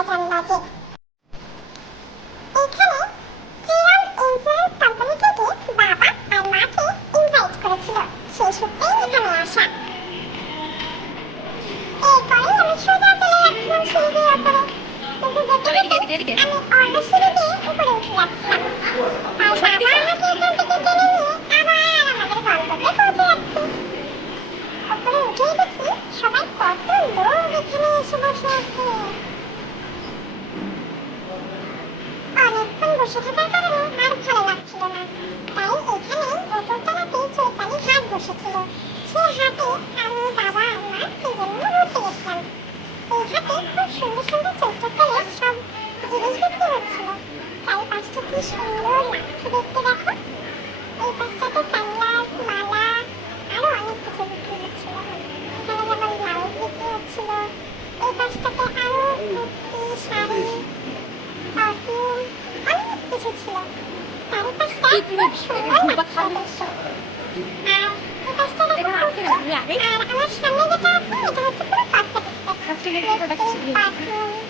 আজ আমরা এখানে প্রিয়াম ইন্স্যুরেন্স আমি সোজা চলে উপরে উঠে যাচ্ছিলাম আর বাবা আমাকে 我是个大大的人马上就要吃了吗欢迎光临我的家乡第一次来到泰国吃吃了吃 Thank you.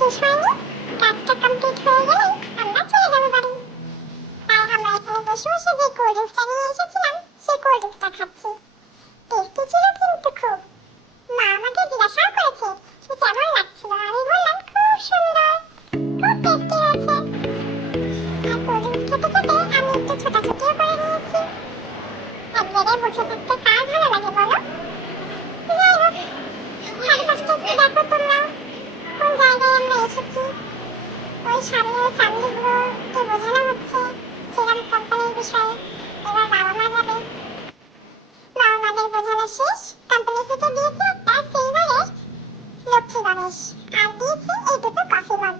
শেষ হয়নি কাজটা কমপ্লিট হয়ে গেলে আমরা চলে যাব বাড়ি। তাই আমরা এখানে বসে বসে যে কোল্ড ড্রিঙ্কসটা নিয়ে এসেছিলাম, সেই কোল্ড ড্রিঙ্কসটা খাচ্ছি। টেস্টি ছিল কিন্তু খুব। মা আমাকে জিজ্ঞাসাও করেছে সে কেমন লাগছিল, আমি বললাম, খুব সুন্দর, খুব টেস্টি হয়েছে। আর কোল্ড ড্রিঙ্কস খেতে খেতে আমি একটু ছোটাছুটিও করে নিয়েছি। একবারে বসে থাকতে Mas, ang tipo, ito po kasi mag